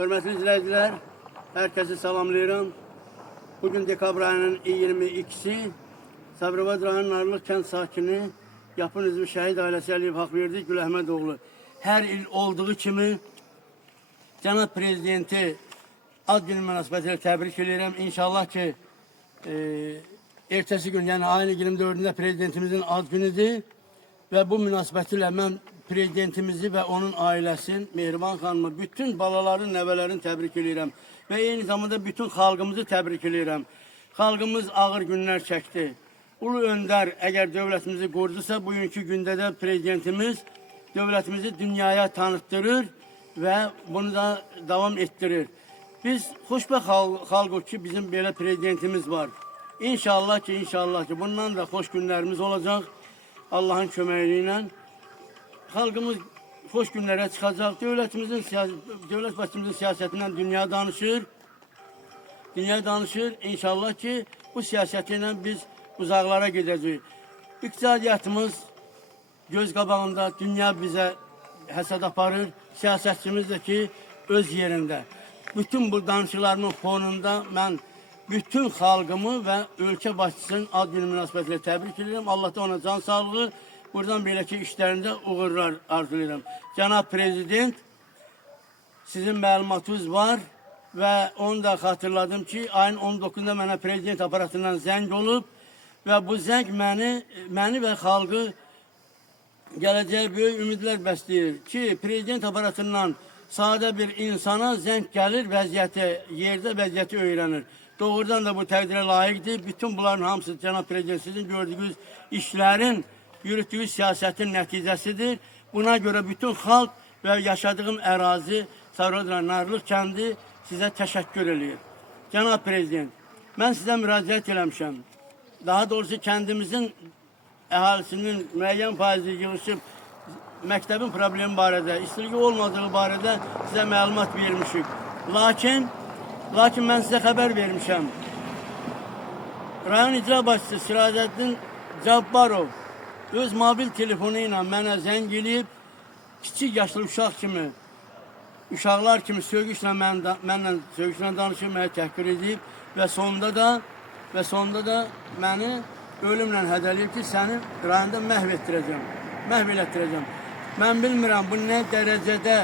Hörmətli izləyicilər, herkesi salamlayıram. Bugün dekabr ayının 22'si Sabirabad rayonunun Narlıq kənd sakini Yapın üzvü şəhid ailəsi Əliyev Haqverdi Gül Əhmədoğlu her il olduğu kimi Cənab Prezidenti ad günü münasibətilə təbrik edirəm. İnşallah ki ertesi gün, yani ayın 24'ünde Prezidentimizin ad günüdür ve bu münasibətilə mən Prezidentimizi ve onun ailesini, Mehriban xanımı, bütün balaların, nəvələrini təbrik edirəm. Və eyni zamanda bütün xalqımızı təbrik edirəm. Xalqımız ağır günlər çəkdi. Ulu öndər əgər dövlətimizi qorudusa, bugünkü gündə də Prezidentimiz dövlətimizi dünyaya tanıtdırır və bunu da davam etdirir. Biz xoşbəxt xalqıq ki, bizim belə Prezidentimiz var. İnşallah ki, bundan da xoş günlərimiz olacaq. Allah'ın köməkliyi xalqımız xoş günlərə çıxacaq. Dövlət başçımızın siyasetinden dünya danışır. Dünya danışır. İnşallah ki bu siyasetiyle biz uzaqlara gedəcəyik. İqtisadiyyatımız göz qabağında, dünya bizə həsəd aparır. Siyasetçimiz de ki öz yerində. Bütün bu danışıqlarımın fonunda mən bütün xalqımı ve ölkə başçısının ad günü münasibətilə təbrik edirəm. Allah da ona can sağlığı, buradan belki işlerinde uğurlar arzulayıram. Cənab Prezident, sizin məlumatınız var ve onu da hatırladım ki ayın 19'da mənə Prezident aparatından zəng olub ve bu zəng məni ve xalqı gələcəyə böyük ümidlər bəsləyir ki Prezident aparatından sadə bir insana zəng gəlir, vəziyyəti, yerdə vəziyyəti öyrənir. Doğrudan da bu təqdirə layiqdir. Bütün bunların hamısı Cənab Prezident sizin gördüğünüz işlerin, yürüttüğü siyasetin nəticəsidir. Buna göre bütün halk ve yaşadığım ərazi Sabirabad Narlıq kəndi sizə təşəkkür edir. Cənab Prezident, mən sizə müraciət eləmişəm. Daha doğrusu kendimizin əhalisinin müəyyən faizi yığışıb məktəbin problemi barədə, istilgi olmadığı barədə sizə məlumat vermişik. Lakin mən sizə xəbər vermişəm. Rayon İcra Başçısı Siracəddin Cabbarov öz mobil telefonu ilə mənə zəng eləyib, kiçik yaşlı uşaqlar kimi sövgüşlə mənlə sövgüşlə danışıb, məni təhqir edib və sonunda da məni ölümlə hədələyib ki, səni rayonda məhv etdirəcəm. Mən bilmirəm bu nə dərəcədə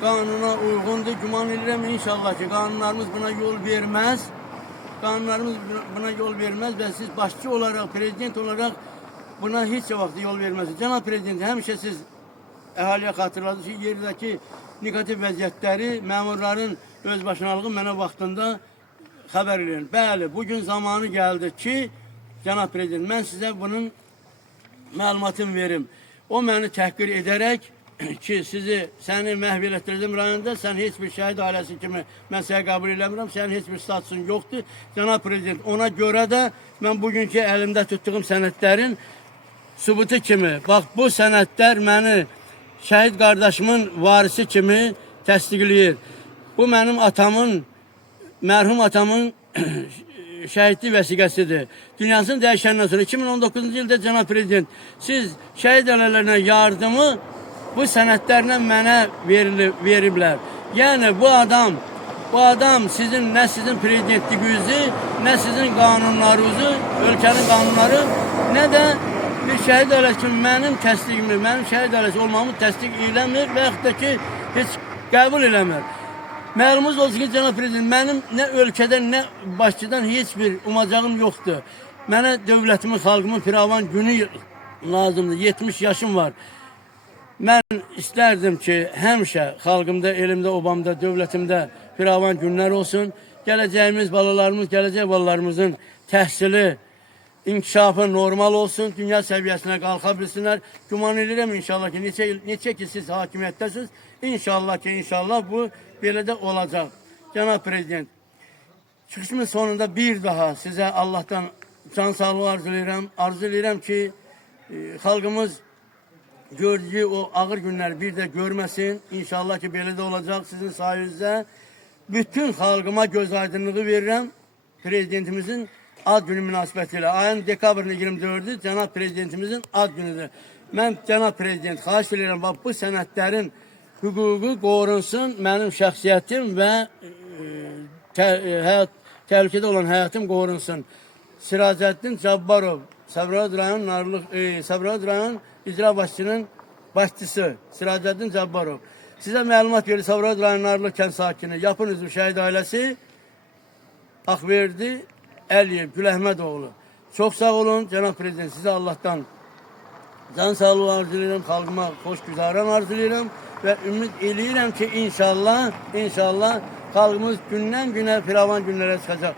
qanuna uyğundur. Güman edirəm inşallah ki qanunlarımız buna yol verməz. Və siz başçı olarak, prezident olarak buna hiç vaxt yol verməzsiniz. Cənab Prezident, həmişə siz əhaliyə xatırladınız ki, yerdəki negativ vəziyyətləri, məmurların özbaşınalığı mənə vaxtında xəbər edin. Bəli, bugün zamanı gəldi ki, Cənab Prezident, mən sizə bunun məlumatını verim. O məni təhqir edərək ki, səni məhv elətdirəcəm rayonda, sən heç bir şəhid ailəsi kimi mən səni qəbul eləmirəm, sənin heç bir statusun yoxdur. Cənab Prezident, ona görə də mən bugünkü əlimdə tutduğum sənədlərin sübutu kimi, bax bu sənədlər məni şəhid qardaşımın varisi kimi təsdiqləyir. Bu mənim mərhum atamın şəhidlik vəsiqəsidir. Dünyasını dəyişəndən sonra 2019-cu ildə Cənab Prezident, siz şəhid ailələrinə yardımı bu sənədlərlə mənə veriblər. Yəni bu adam nə sizin prezidentliğinizi, nə sizin qanunlarınızı, ölkənin qanunları, nə də bir şəhid ailəsi kimi mənim şəhid ailəsi olmamı təsdiq eləmir və yaxud da ki, heç qəbul eləmir. Məlumunuz olsun ki, Cənab Prezident, mənim nə ölkədən, nə başçıdan heç bir umacağım yoxdur. Mənə dövlətimin, xalqımın firavan günü lazımdır. 70 yaşım var. Mən istərdim ki, həmişə xalqımda, elimdə, obamda, dövlətimdə firavan günlər olsun. Gələcəyimiz balalarımızın təhsili, inkişafı normal olsun, dünya səviyyəsinə qalxa bilsinlər. Güman edirəm inşallah ki, neçə ki siz hakimiyyətdəsiniz, inşallah bu belə də olacaq. Cənab Prezident, çıxışımın sonunda bir daha sizə Allah'tan can sağlığı arzu edirəm ki, xalqımız gördüyü o ağır günler bir de görməsin. İnşallah ki belə də olacaq sizin sayınızda. Bütün xalqıma göz aydınlığı verirəm. Prezidentimizin ad günü münasibətilə. Ayın dekabrın 24'ü Cənab Prezidentimizin ad günüdür. Mən Cənab Prezident xahiş edirəm, bu sənədlərin hüququ qorunsun, mənim şəxsiyyətim və təhlükədə olan həyatım qorunsun. Siracəddin Cabbarov, Sabirabad rayon Sabirabad rayon icra başçının başçısı Siracəddin Cabbarov. Sizə məlumat verir Sabirabad rayon Narlıq kənd sakini, yapın üzvü şəhid ailəsi Akverdi Əliyev Güləhmədoğlu. Çox sağ olun cənab prezident. Sizə Allahdan can sağlığı arzulayıram, xalqıma xoş güzaran arzulayıram və ümid eləyirəm ki, inşallah xalqımız gündən günə firavan günlərə çıxacaq.